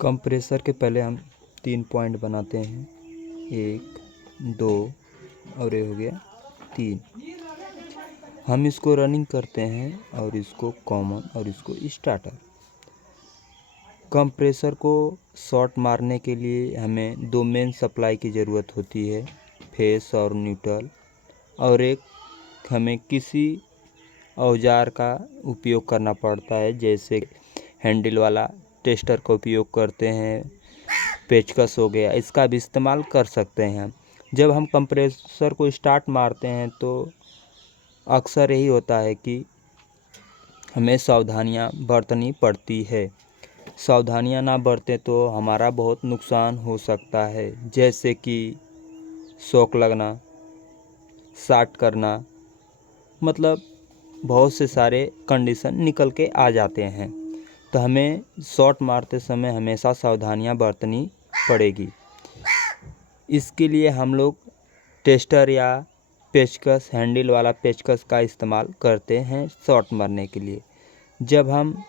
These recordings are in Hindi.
कंप्रेसर के पहले हम 3 पॉइंट बनाते हैं, 1, 2 और ये हो गया 3। हम इसको रनिंग करते हैं और इसको कॉमन और इसको स्टार्टर। कंप्रेसर को शॉर्ट मारने के लिए हमें 2 मेन सप्लाई की ज़रूरत होती है, फेस और न्यूट्रल, और एक हमें किसी औजार का उपयोग करना पड़ता है, जैसे हैंडल वाला टेस्टर का उपयोग करते हैं, पेचकस हो गया, इसका भी इस्तेमाल कर सकते हैं हम। जब हम कंप्रेसर को स्टार्ट मारते हैं तो अक्सर यही होता है कि हमें सावधानियां बरतनी पड़ती है। सावधानियां ना बरतें तो हमारा बहुत नुकसान हो सकता है, जैसे कि शॉक लगना, शॉर्ट करना, मतलब बहुत से सारे कंडीशन निकल के आ जाते हैं। तो हमें शॉट मारते समय हमेशा सावधानियां बरतनी पड़ेगी। इसके लिए हम लोग टेस्टर या पेचकस, हैंडल वाला पेचकस का इस्तेमाल करते हैं शॉट मारने के लिए। जब हम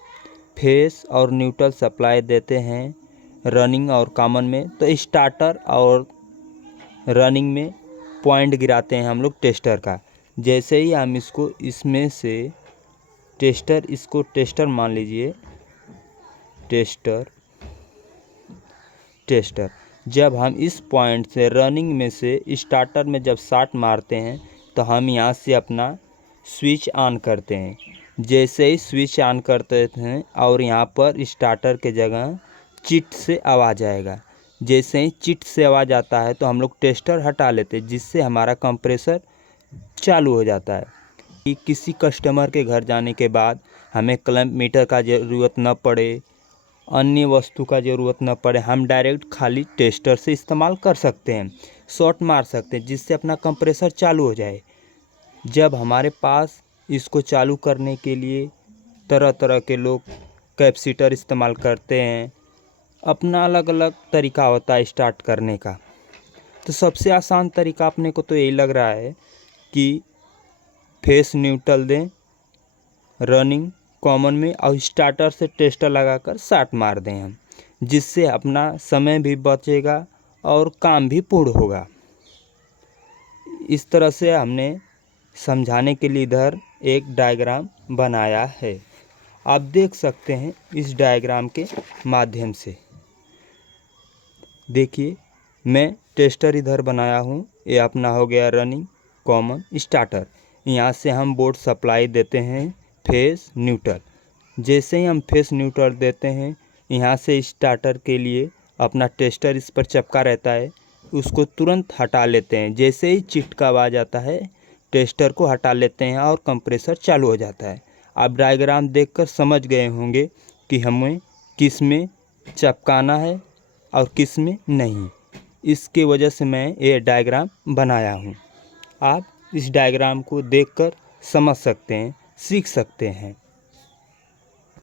फेस और न्यूट्रल सप्लाई देते हैं रनिंग और कॉमन में, तो स्टार्टर और रनिंग में पॉइंट गिराते हैं हम लोग टेस्टर का। जैसे ही हम इसको इसमें से इसको टेस्टर मान लीजिए, टेस्टर जब हम इस पॉइंट से रनिंग में से स्टार्टर में जब शॉट मारते हैं तो हम यहाँ से अपना स्विच ऑन करते हैं। जैसे ही स्विच ऑन करते हैं और यहाँ पर स्टार्टर के जगह चिट से आवाज़ आएगा। जैसे ही चिट से आवाज़ आता है तो हम लोग टेस्टर हटा लेते हैं, जिससे हमारा कंप्रेसर चालू हो जाता है। कि किसी कस्टमर के घर जाने के बाद हमें क्लैंप मीटर का ज़रूरत न पड़े, अन्य वस्तु का ज़रूरत न पड़े, हम डायरेक्ट खाली टेस्टर से इस्तेमाल कर सकते हैं, शॉट मार सकते हैं, जिससे अपना कंप्रेसर चालू हो जाए। जब हमारे पास इसको चालू करने के लिए तरह तरह के लोग कैपेसिटर इस्तेमाल करते हैं, अपना अलग अलग तरीका होता है स्टार्ट करने का। तो सबसे आसान तरीका अपने को तो यही लग रहा है कि फेस न्यूट्रल दें रनिंग कॉमन में और स्टार्टर से टेस्टर लगाकर शॉट मार दें हम, जिससे अपना समय भी बचेगा और काम भी पूर्ण होगा। इस तरह से हमने समझाने के लिए इधर एक डायग्राम बनाया है। आप देख सकते हैं इस डायग्राम के माध्यम से। देखिए, मैं टेस्टर इधर बनाया हूँ, ये अपना हो गया रनिंग कॉमन स्टार्टर। यहाँ से हम बोर्ड सप्लाई देते हैं फेस न्यूट्रल। जैसे ही हम फेस न्यूट्रल देते हैं, यहाँ से स्टार्टर के लिए अपना टेस्टर इस पर चिपका रहता है, उसको तुरंत हटा लेते हैं। जैसे ही चिट का आवाज़ आता है टेस्टर को हटा लेते हैं और कंप्रेसर चालू हो जाता है। आप डायग्राम देखकर समझ गए होंगे कि हमें किस में चिपकाना है और किस में नहीं। इसके वजह से मैं ये डायग्राम बनाया हूँ। आप इस डायग्राम को देखकर समझ सकते हैं, सीख सकते हैं।